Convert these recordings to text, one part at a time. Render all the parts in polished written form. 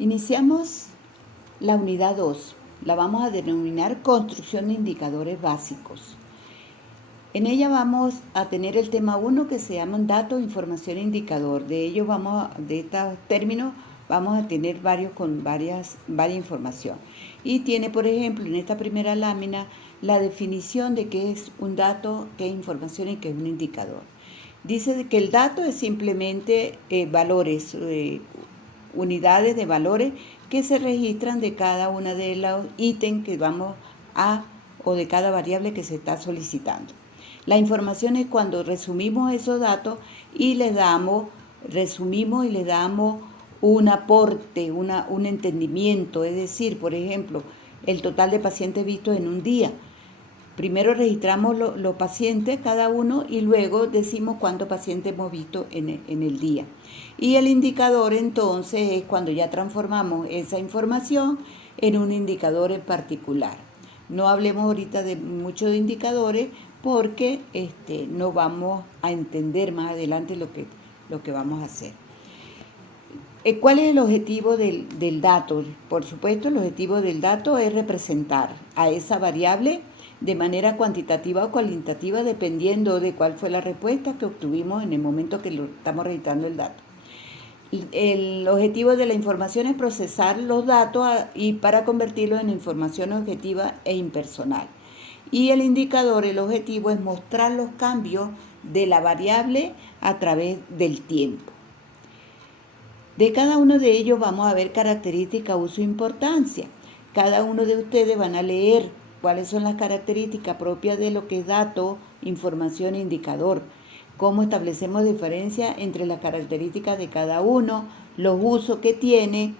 Iniciamos la unidad 2, la vamos a denominar construcción de indicadores básicos. En ella vamos a tener el tema 1 que se llama datos, información e indicador. De ellos de estos términos vamos a tener varios con varias información. Y tiene, por ejemplo, en esta primera lámina, la definición de qué es un dato, qué es información y qué es un indicador. Dice que el dato es simplemente valores, unidades de valores que se registran de cada una de los ítems que vamos a, o de cada variable que se está solicitando. La información es cuando resumimos esos datos y resumimos y le damos un aporte, un entendimiento, es decir, por ejemplo, el total de pacientes vistos en un día. Primero registramos los pacientes, cada uno, y luego decimos cuántos pacientes hemos visto en el día. Y el indicador entonces es cuando ya transformamos esa información en un indicador en particular. No hablemos ahorita de muchos indicadores porque no vamos a entender más adelante lo que vamos a hacer. ¿Cuál es el objetivo del dato? Por supuesto, el objetivo del dato es representar a esa variable de manera cuantitativa o cualitativa, dependiendo de cuál fue la respuesta que obtuvimos en el momento que lo estamos registrando el dato. El objetivo de la información es procesar los datos y para convertirlos en información objetiva e impersonal. Y el indicador, el objetivo es mostrar los cambios de la variable a través del tiempo. De cada uno de ellos vamos a ver características, uso e importancia. Cada uno de ustedes van a leer cuáles son las características propias de lo que es dato, información e indicador. Cómo establecemos diferencia entre las características de cada uno, los usos que tiene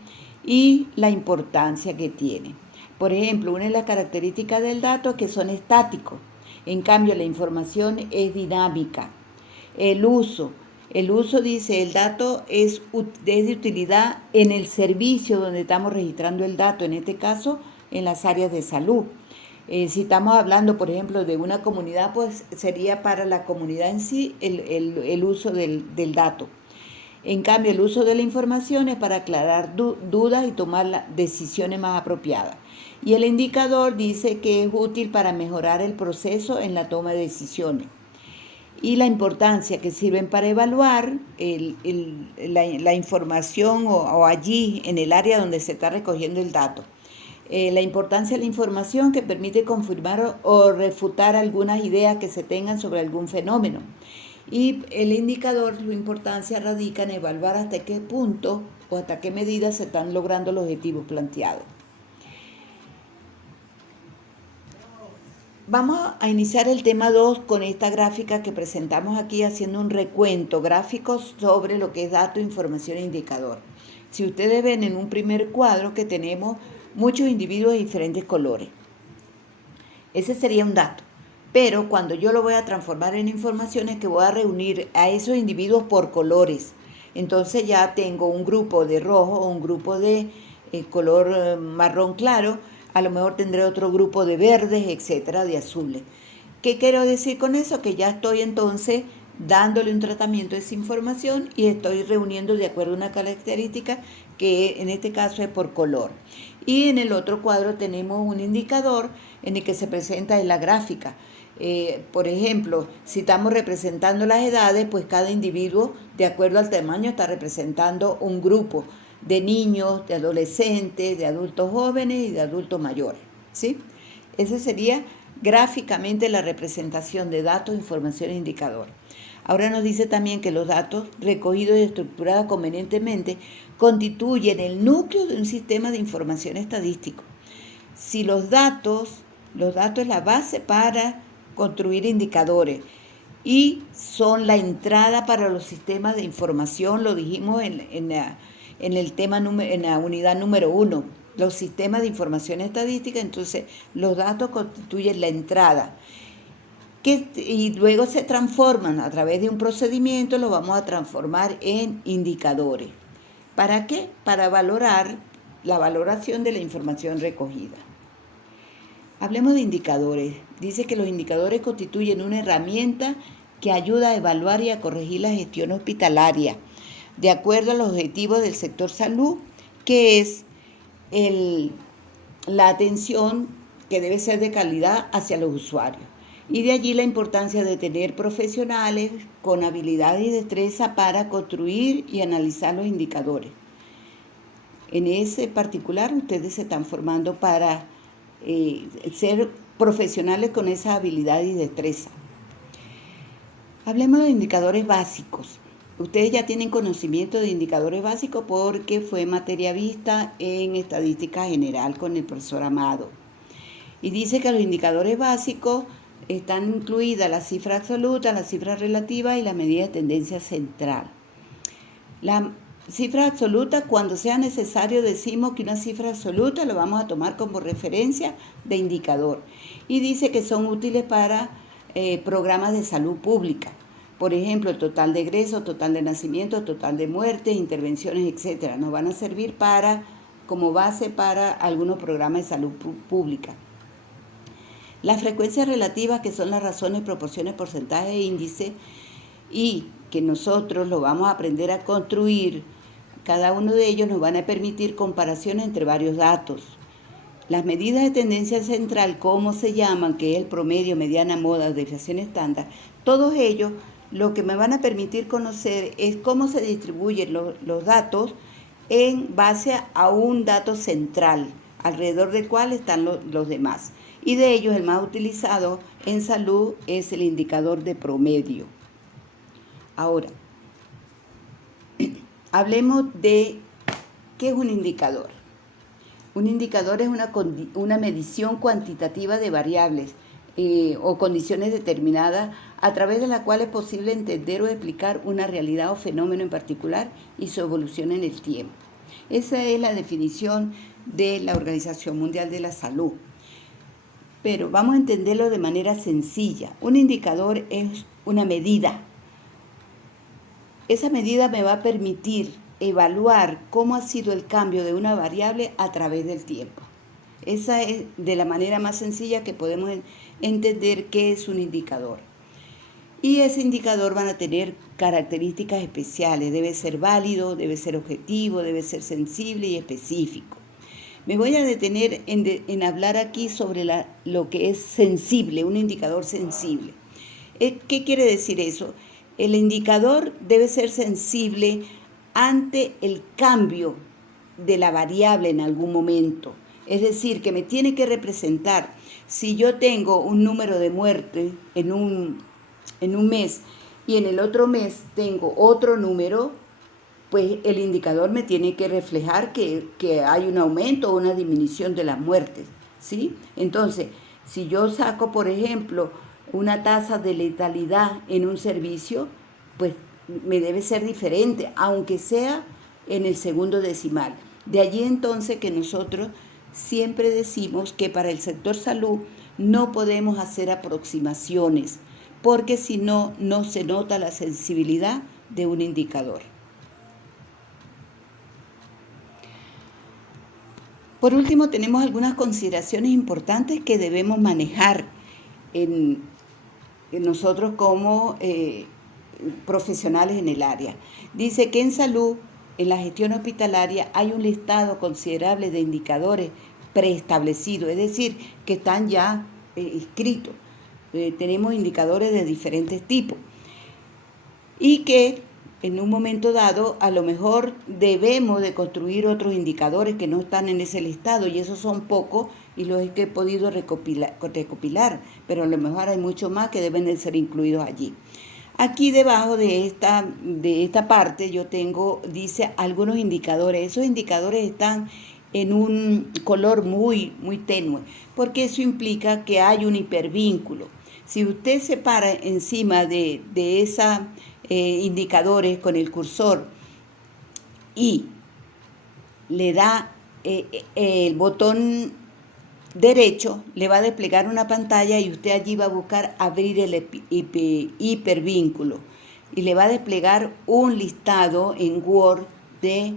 y la importancia que tiene. Por ejemplo, una de las características del dato es que son estáticos. En cambio, la información es dinámica. El uso dice, el dato es de utilidad en el servicio donde estamos registrando el dato, en este caso, en las áreas de salud. Si estamos hablando, por ejemplo, de una comunidad, pues sería para la comunidad en sí el uso del dato. En cambio, el uso de la información es para aclarar dudas y tomar decisiones más apropiadas. Y el indicador dice que es útil para mejorar el proceso en la toma de decisiones. Y la importancia que sirven para evaluar la información o allí en el área donde se está recogiendo el dato. La importancia de la información que permite confirmar o refutar algunas ideas que se tengan sobre algún fenómeno. Y el indicador, su importancia radica en evaluar hasta qué punto o hasta qué medida se están logrando los objetivos planteados. Vamos a iniciar el tema 2 con esta gráfica que presentamos aquí haciendo un recuento gráfico sobre lo que es dato, información e indicador. Si ustedes ven en un primer cuadro que tenemos muchos individuos de diferentes colores. Ese sería un dato. Pero cuando yo lo voy a transformar en información es que voy a reunir a esos individuos por colores. Entonces ya tengo un grupo de rojo o un grupo de color marrón claro. A lo mejor tendré otro grupo de verdes, etcétera, de azules. ¿Qué quiero decir con eso? Que ya estoy entonces dándole un tratamiento a esa información y estoy reuniendo de acuerdo a una característica que en este caso es por color. Y en el otro cuadro tenemos un indicador en el que se presenta en la gráfica. Por ejemplo, si estamos representando las edades, pues cada individuo, de acuerdo al tamaño, está representando un grupo de niños, de adolescentes, de adultos jóvenes y de adultos mayores, ¿sí? Esa sería gráficamente la representación de datos, información e indicador. Ahora nos dice también que los datos recogidos y estructurados convenientemente constituyen el núcleo de un sistema de información estadístico. Si los datos es la base para construir indicadores y son la entrada para los sistemas de información, lo dijimos en la unidad número 1, los sistemas de información estadística. Entonces los datos constituyen la entrada y luego se transforman a través de un procedimiento, lo vamos a transformar en indicadores. ¿Para qué? Para valorar la valoración de la información recogida. Hablemos de indicadores. Dice que los indicadores constituyen una herramienta que ayuda a evaluar y a corregir la gestión hospitalaria de acuerdo a los objetivos del sector salud que es la atención que debe ser de calidad hacia los usuarios. Y de allí la importancia de tener profesionales con habilidad y destreza para construir y analizar los indicadores. En ese particular, ustedes se están formando para ser profesionales con esa habilidad y destreza. Hablemos de los indicadores básicos. Ustedes ya tienen conocimiento de indicadores básicos porque fue materia vista en Estadística General con el profesor Amado. Y dice que los indicadores básicos están incluidas la cifra absoluta, la cifra relativa y la medida de tendencia central. La cifra absoluta, cuando sea necesario, decimos que una cifra absoluta lo vamos a tomar como referencia de indicador. Y dice que son útiles para programas de salud pública. Por ejemplo, el total de egresos, total de nacimientos, total de muertes, intervenciones, etc. Nos van a servir como base para algunos programas de salud pública. Las frecuencias relativas, que son las razones, proporciones, porcentajes e índices, y que nosotros lo vamos a aprender a construir, cada uno de ellos nos van a permitir comparaciones entre varios datos. Las medidas de tendencia central, ¿cómo se llaman? Que es el promedio, mediana, moda, desviación estándar. Todos ellos lo que me van a permitir conocer es cómo se distribuyen los datos en base a un dato central, alrededor del cual están los demás. Y de ellos el más utilizado en salud es el indicador de promedio. Ahora, hablemos de qué es un indicador. Un indicador es una medición cuantitativa de variables o condiciones determinadas a través de la cual es posible entender o explicar una realidad o fenómeno en particular y su evolución en el tiempo. Esa es la definición de la Organización Mundial de la Salud. Pero vamos a entenderlo de manera sencilla. Un indicador es una medida. Esa medida me va a permitir evaluar cómo ha sido el cambio de una variable a través del tiempo. Esa es de la manera más sencilla que podemos entender qué es un indicador. Y ese indicador van a tener características especiales. Debe ser válido, debe ser objetivo, debe ser sensible y específico. Me voy a detener en hablar aquí sobre lo que es sensible, un indicador sensible. ¿Qué quiere decir eso? El indicador debe ser sensible ante el cambio de la variable en algún momento. Es decir, que me tiene que representar, si yo tengo un número de muertes en un mes y en el otro mes tengo otro número, pues el indicador me tiene que reflejar que hay un aumento o una disminución de las muertes, ¿sí? Entonces, si yo saco, por ejemplo, una tasa de letalidad en un servicio, pues me debe ser diferente, aunque sea en el segundo decimal. De allí entonces que nosotros siempre decimos que para el sector salud no podemos hacer aproximaciones, porque si no, no se nota la sensibilidad de un indicador. Por último, tenemos algunas consideraciones importantes que debemos manejar en nosotros como profesionales en el área. Dice que en salud, en la gestión hospitalaria, hay un listado considerable de indicadores preestablecidos, es decir, que están ya escritos. Tenemos indicadores de diferentes tipos y que en un momento dado a lo mejor debemos de construir otros indicadores que no están en ese listado, y esos son pocos y los que he podido recopilar, pero a lo mejor hay muchos más que deben de ser incluidos allí. Aquí debajo de esta parte yo tengo, dice, algunos indicadores. Esos indicadores están en un color muy, muy tenue, porque eso implica que hay un hipervínculo. Si usted se para encima de esos indicadores con el cursor y le da el botón derecho, le va a desplegar una pantalla y usted allí va a buscar abrir el hipervínculo y le va a desplegar un listado en Word de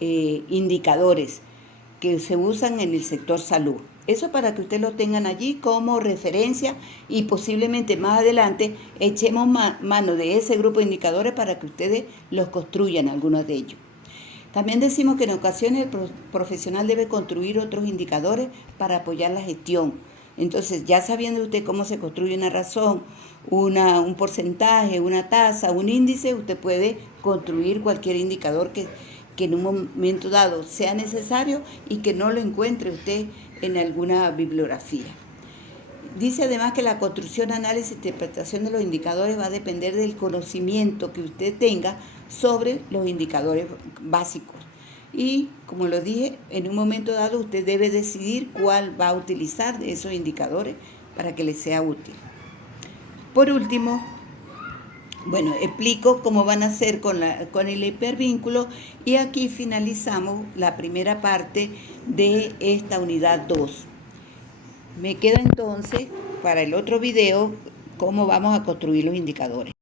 indicadores que se usan en el sector salud. Eso para que ustedes lo tengan allí como referencia y posiblemente más adelante echemos mano de ese grupo de indicadores para que ustedes los construyan, algunos de ellos. También decimos que en ocasiones el profesional debe construir otros indicadores para apoyar la gestión. Entonces, ya sabiendo usted cómo se construye una razón, un porcentaje, una tasa, un índice, usted puede construir cualquier indicador que en un momento dado sea necesario y que no lo encuentre usted en alguna bibliografía. Dice además que la construcción, análisis e interpretación de los indicadores va a depender del conocimiento que usted tenga sobre los indicadores básicos. Y como lo dije, en un momento dado usted debe decidir cuál va a utilizar de esos indicadores para que le sea útil. Por último, bueno, explico cómo van a hacer con el hipervínculo y aquí finalizamos la primera parte de esta unidad 2. Me queda entonces para el otro video cómo vamos a construir los indicadores.